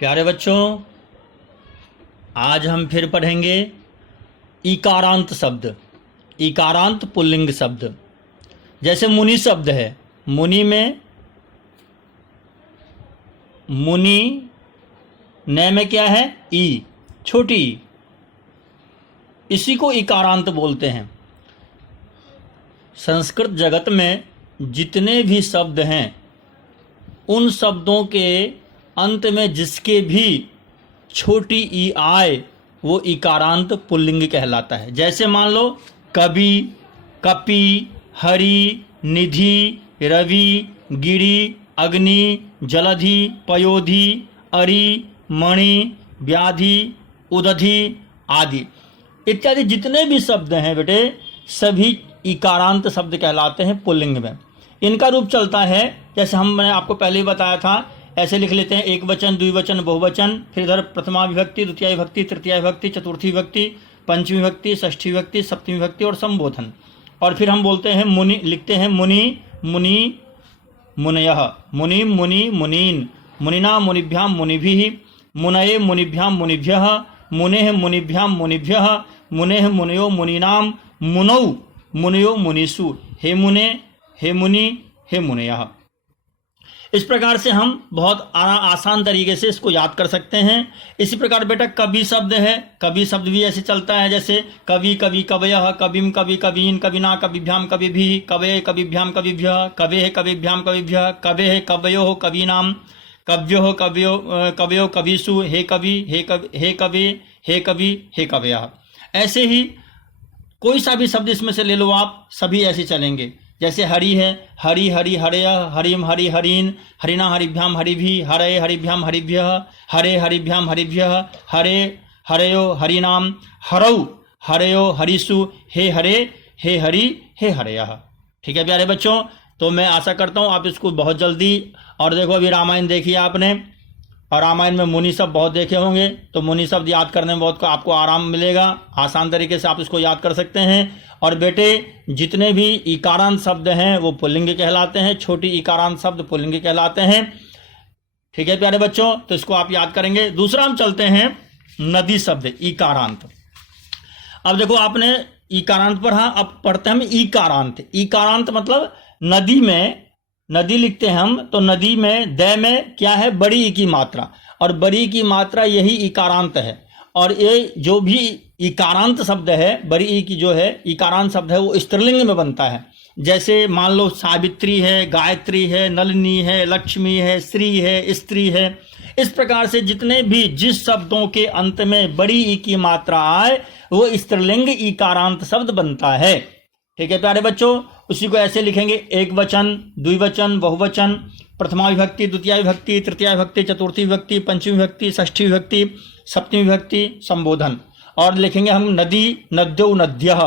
प्यारे बच्चों, आज हम फिर पढ़ेंगे इकारांत शब्द, इकारांत पुल्लिंग शब्द। जैसे मुनि शब्द है, मुनि में मुनि, न में क्या है? ई, छोटी ई। इसी को इकारांत बोलते हैं। संस्कृत जगत में जितने भी शब्द हैं, उन शब्दों के अंत में जिसके भी छोटी ई आए वो इकारांत पुल्लिंग कहलाता है। जैसे मान लो कवि, कपि, हरि, निधि, रवि, गिरि, अग्नि, जलधि, पयोधि, अरि, मणि, व्याधि, उदधि आदि इत्यादि जितने भी शब्द हैं बेटे, सभी इकारांत शब्द कहलाते हैं पुल्लिंग में। इनका रूप चलता है, जैसे मैंने आपको पहले ही बताया था, ऐसे लिख लेते हैं: एक वचन, द्विवचन, बहुवचन, फिर इधर प्रथमा विभक्ति, द्वितीय विभक्ति, तृतीय विभक्ति, चतुर्थी विभक्ति, पंचमी विभक्ति, षष्ठी विभक्ति, सप्तमी विभक्ति और संबोधन। और फिर हम बोलते हैं मुनि, लिखते हैं मुनि, मुनि, मुनयः, मुनि, मुनि, मुनीन, मुनिना, मुनिभ्याम, मुनिभिः, मुनये, मुनिभ्याम, मुनिभ्यः, मुनेः, मुनिभ्याम, मुनिभ्यः, मुनेः, मुनयो, मुनीनाम, मुनौ, मुनयो, मुनीषु, हे मुने, हे मुनि, हे मुनयः। इस प्रकार से हम बहुत आसान तरीके से इसको याद कर सकते हैं। इसी प्रकार बेटा कवि शब्द है, कवि शब्द भी ऐसे चलता है, जैसे कवि, कवि, कवयः, कविम, कवि, कवीन, कविना, कविभ्याम, कविभिः, कवये, कविभ्याम, कविभ्यः, कवेः, कविभ्याम, कविभ्यः, कवेः, कवयोः, कवीनाम, कव्योः, कवयो, कविषु, हे कवि, हे कवि, हे कवि, हे कवि, हे कवयः। ऐसे ही कोई सा भी शब्द इसमें से ले लो आप, सभी ऐसे चलेंगे। जैसे हरि है, हरि, हरि, हरय, हरिम, हरि, हरीन, हरिना, हरिभ्याम, हरिभि, हरे, हरिभ्याम, हरिभ्यः, हरे, हरिभ्याम, हरिभ्यः, हरे, हरयो, हरिनाम, हरौ, हरयो, हरिषु, हे हरे, हे हरि, हे हरयः। ठीक है प्यारे बच्चों, तो मैं आशा करता हूँ आप इसको बहुत जल्दी, और देखो अभी रामायण देखिए आपने, और रामायण में मुनि शब्द बहुत देखे होंगे, तो मुनि शब्द याद करने में बहुत आपको आराम मिलेगा। आसान तरीके से आप इसको याद कर सकते हैं। और बेटे जितने भी इकारांत शब्द हैं वो पुल्लिंग कहलाते हैं, छोटी इकारांत शब्द पुल्लिंग कहलाते हैं। ठीक है प्यारे बच्चों, तो इसको आप याद करेंगे। दूसरा हम चलते हैं नदी शब्द, इकारांत। अब देखो आपने इकारांत पढ़ा, अब पढ़ते हैं हम इकारांत। इकारांत मतलब नदी में, नदी लिखते हैं हम, तो नदी में द में क्या है? बड़ी ई की मात्रा, और बड़ी की मात्रा यही इकारांत है। और ये जो भी इकारांत शब्द है, बड़ी ई की जो है इकारांत शब्द है, वो स्त्रीलिंग में बनता है। जैसे मान लो सावित्री है, गायत्री है, नलिनी है, लक्ष्मी है, श्री है, स्त्री है। इस प्रकार से जितने भी जिस शब्दों के अंत में बड़ी ई की मात्रा आए वो स्त्रीलिंग इकारांत शब्द बनता है। ठीक है प्यारे बच्चों, उसी को ऐसे लिखेंगे: एक वचन, द्विवचन, बहुवचन, प्रथमा विभक्ति, द्वितीय विभक्ति, तृतीय विभक्ति, चतुर्थी विभक्ति, पंचमी विभक्ति, षष्ठी विभक्ति, सप्तमी विभक्ति, संबोधन। और लिखेंगे हम नदी, नद्यौ, नद्यः,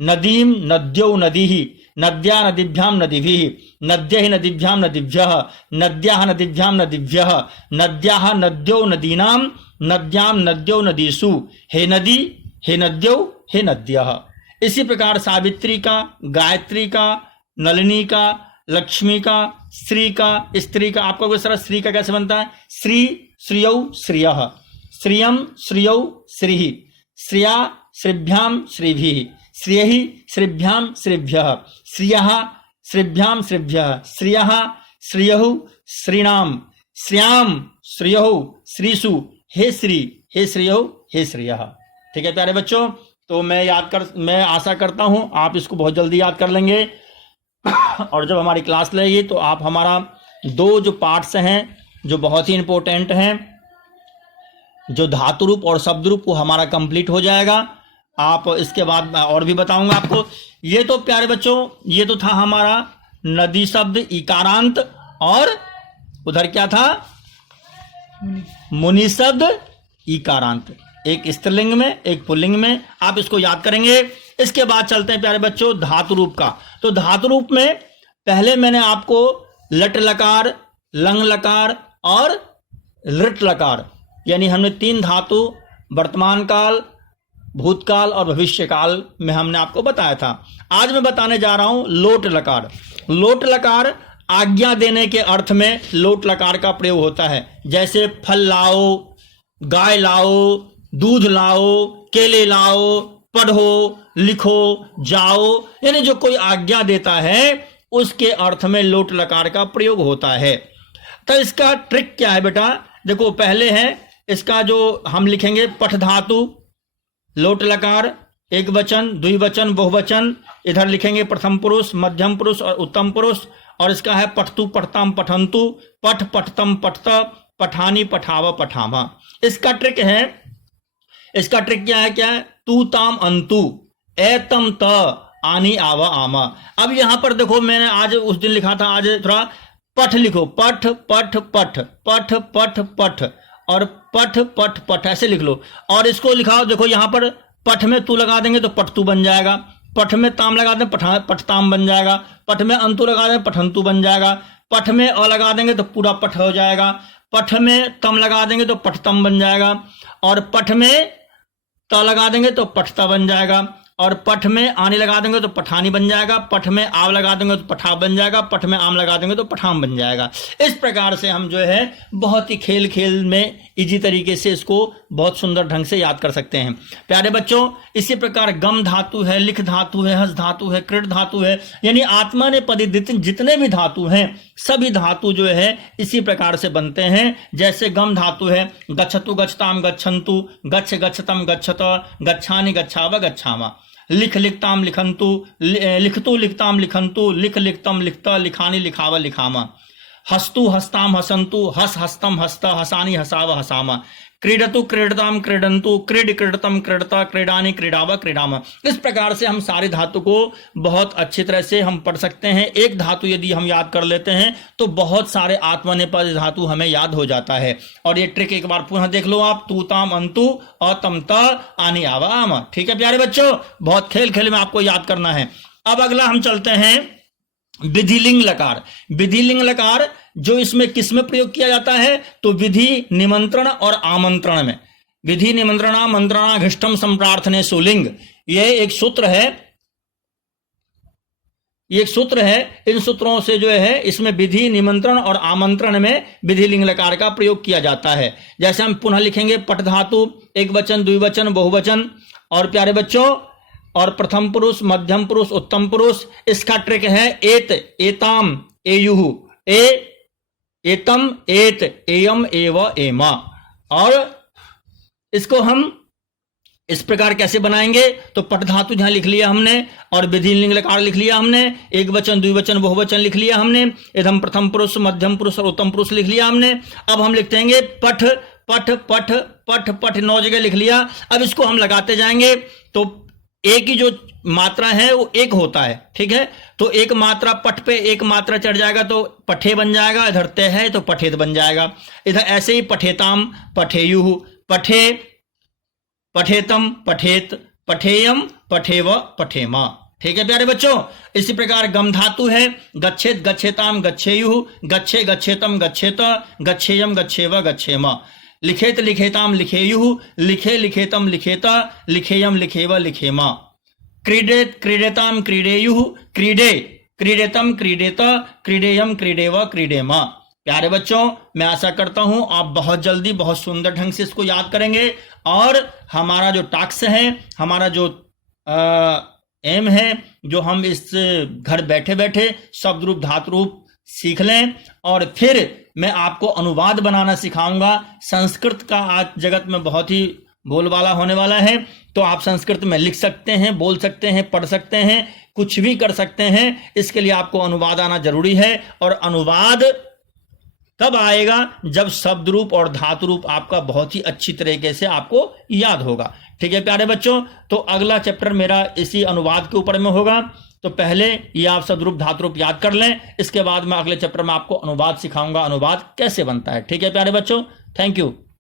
नदीम, नद्यौ, नदीः, नद्या, नदीभ्याम, नदीभिः, नद्यैः, नदीभ्याम, नदीभ्यः, नद्याः, नदीभ्याम, नदीभ्यः, नद्याः, नद्यौ, नदीनाम, नद्याम, नद्यौ, नदीषु, हे नदी, हे नद्यौ, हे नद्यः। इसी प्रकार सावित्री का, गायत्री का, नलिनी का, लक्ष्मी का, श्री का, स्त्री का। आपको कोई सारा श्री का कैसे बनता है? श्री, श्रियौ, श्रियः, श्रियम, श्रियौ, श्रीः, श्रिया, श्रीभ्याम, श्रीभिः, श्रियहि, श्रीभ्याम, श्रीभ्यः, श्रियः, श्रीभ्याम, श्रीभ्यः, श्रियः, श्रियहु, श्रीणाम, श्रियाम, श्रियहु, श्रीषु, हे श्री, हे श्रियहु, हे श्रियः। ठीक है प्यारे बच्चों, तो मैं आशा करता हूं आप इसको बहुत जल्दी याद कर लेंगे। और जब हमारी क्लास लगेगी तो आप हमारा दो जो पार्ट्स हैं जो बहुत ही इंपॉर्टेंट हैं, जो धातु रूप और शब्द रूप, वो हमारा कंप्लीट हो जाएगा। आप इसके बाद मैं और भी बताऊंगा आपको। ये तो प्यारे बच्चों, ये तो था हमारा नदी शब्द इकारांत, और उधर क्या था? मुनि शब्द इकारांत, एक स्त्रीलिंग में, एक पुल्लिंग में। आप इसको याद करेंगे। इसके बाद चलते हैं प्यारे बच्चों धातु रूप का। तो धातु रूप में पहले मैंने आपको लट लकार, लंग लकार और लृट लकार, यानी हमने तीन धातु वर्तमान काल, भूतकाल और भविष्य काल में हमने आपको बताया था। आज मैं बताने जा रहा हूं लोट लकार। लोट लकार आज्ञा देने के अर्थ में लोट लकार का प्रयोग होता है। जैसे फल लाओ, गाय लाओ, दूध लाओ, केले लाओ, पढ़ो, लिखो, जाओ, यानी जो कोई आज्ञा देता है उसके अर्थ में लोट लकार का प्रयोग होता है। तो इसका ट्रिक क्या है बेटा, देखो पहले है इसका जो हम लिखेंगे पठ धातु, लोट लकार, एक वचन, द्विवचन, बहुवचन, इधर लिखेंगे प्रथम पुरुष, मध्यम पुरुष और उत्तम पुरुष, और इसका है पठतु, पठताम, पठंतु, पठ, पठतम, पठत, पठानी, पठाव, पठामा। इसका ट्रिक है, इसका ट्रिक क्या है, क्या है, तू ताम अंतु, एतम त, आनी आवा आमा। अब यहां पर देखो मैंने आज उस दिन लिखा था, आज थोड़ा पठ लिखो, पठ पठ पठ, पठ पठ पठ, और पठ पठ पठ ऐसे लिख लो। और इसको लिखाओ, देखो यहां पर पठ में तू लगा देंगे तो पठतू बन जाएगा, पठ में ताम लगा दें पठताम बन जाएगा, पठ में अंतु लगा दें पठंतु बन जाएगा, पठ में अ लगा देंगे तो पूरा पठ हो जाएगा, पठ में तम लगा देंगे तो पठतम बन जाएगा, और पठ में त लगा देंगे तो पठता बन जाएगा, और पठ में आनी लगा देंगे तो पठानी बन जाएगा, पठ में आव लगा देंगे तो पठाव बन जाएगा, पठ में आम लगा देंगे तो पठाम बन जाएगा। इस प्रकार से हम जो है बहुत ही खेल खेल में इजी तरीके से इसको बहुत सुंदर ढंग से याद कर सकते हैं। प्यारे बच्चों, इसी प्रकार गम धातु है, लिख धातु है, हस धातु है, कृत धातु है, यानी आत्मा ने पदित जितने भी धातु हैं सभी धातु जो है इसी प्रकार से बनते हैं। जैसे गम धातु है, गच्छतु, गच्छताम, गच्छन्तु, गच्छ, गच्छतम, गच्छत, गच्छानि, गच्छाव, गच्छामा। लिख, लिखताम, लिखंतु, लिखतु, लिखताम, लिखंतु, लिख, लिखतम, लिखता, लिखानी, लिखावा, लिखामा। हस्तु, हस्ताम, हसंतु, हस, हस्तम, हस्त, हसानी, हसाव, हसामा। क्रीडतु, क्रीडताम, क्रीडंतु, क्रीड, क्रीडतम, क्रीडता, क्रीडानी, क्रीडावा, क्रीडामा। इस प्रकार से हम सारे धातु को बहुत अच्छी तरह से हम पढ़ सकते हैं। एक धातु यदि हम याद कर लेते हैं तो बहुत सारे आत्मनेपद धातु हमें याद हो जाता है। और ये ट्रिक एक बार पुनः देख लो आप, तू ताम अंतु, अतम त, आनी आवा आम। ठीक है प्यारे बच्चों, बहुत खेल खेल में आपको याद करना है। अब अगला हम चलते हैं विधिलिंग लकार। विधिलिंग लकार जो इसमें किस में प्रयोग किया जाता है, तो विधि, निमंत्रण और आमंत्रण में। विधि, निमंत्रणा, मंत्रणा, घिष्टम, संप्रार्थने, सुलिंग, यह एक सूत्र है, ये एक सूत्र है। इन सूत्रों से जो है इसमें विधि, निमंत्रण और आमंत्रण में विधिलिंग लकार का प्रयोग किया जाता है। जैसे हम पुनः लिखेंगे पठ धातु, एक वचन, द्विवचन, बहुवचन, और प्यारे बच्चों और प्रथम पुरुष, मध्यम पुरुष, उत्तम पुरुष। इसका ट्रिक है एत, एताम, एयुहु, ए, एतम, एत, एयम, एव, एमा। और इसको हम इस प्रकार कैसे बनाएंगे, तो पठ धातु जहां लिख लिया हमने और विधिलिंग लकार लिख लिया हमने, एक वचन, द्विवचन, बहुवचन लिख लिया हमने, इधम प्रथम पुरुष, मध्यम पुरुष और उत्तम पुरुष लिख लिया हमने। अब हम लिख देंगे पठ पठ पठ पठ पठ, 9 जगह लिख लिया। अब इसको हम लगाते जाएंगे तो एक ही जो मात्रा है वो एक होता है, ठीक है। तो एक मात्रा पठ पे एक मात्रा चढ़ जाएगा तो पठे बन जाएगा, इधर ते है तो पठेत बन जाएगा। इधर ऐसे ही पठेताम, पठेयुः, पठे, पठेतम, पठेत, पठेयम, पठेव, पठेमा। ठीक है प्यारे बच्चों, इसी प्रकार गम धातु है, गच्छेत, गच्छेताम, गच्छेयुः, गच्छे, गच्छेतम, गच्छेत, गच्छेयम, गच्छेव, गच्छेमा। लिखेत, लिखेताम, लिखेयुः, लिखे, लिखेतम, लिखेता, लिखेयम, लिखेव, लिखेमा। क्रीडेत, क्रीडेताम, क्रीडेयुः, क्रीडे, क्रीडेतम, क्रीडेता, क्रीडेयम, क्रीडेव, क्रीडेमा। प्यारे बच्चों, मैं आशा करता हूं आप बहुत जल्दी बहुत सुंदर ढंग से इसको याद करेंगे और हमारा जो टास्क है, हमारा जो एम है, जो हम इस घर बैठे बैठे शब्द रूप धातु रूप सीख लें और फिर मैं आपको अनुवाद बनाना सिखाऊंगा। संस्कृत का आज जगत में बहुत ही बोलबाला होने वाला है, तो आप संस्कृत में लिख सकते हैं, बोल सकते हैं, पढ़ सकते हैं, कुछ भी कर सकते हैं। इसके लिए आपको अनुवाद आना जरूरी है और अनुवाद तब आएगा जब शब्द रूप और धातु रूप आपका बहुत ही अच्छी तरीके से आपको याद होगा। ठीक है प्यारे बच्चों, तो अगला चैप्टर मेरा इसी अनुवाद के ऊपर में होगा। तो पहले ये आप शब्द रूप धातु रूप याद कर लें, इसके बाद मैं अगले चैप्टर में आपको अनुवाद सिखाऊंगा, अनुवाद कैसे बनता है। ठीक है प्यारे बच्चों, थैंक यू।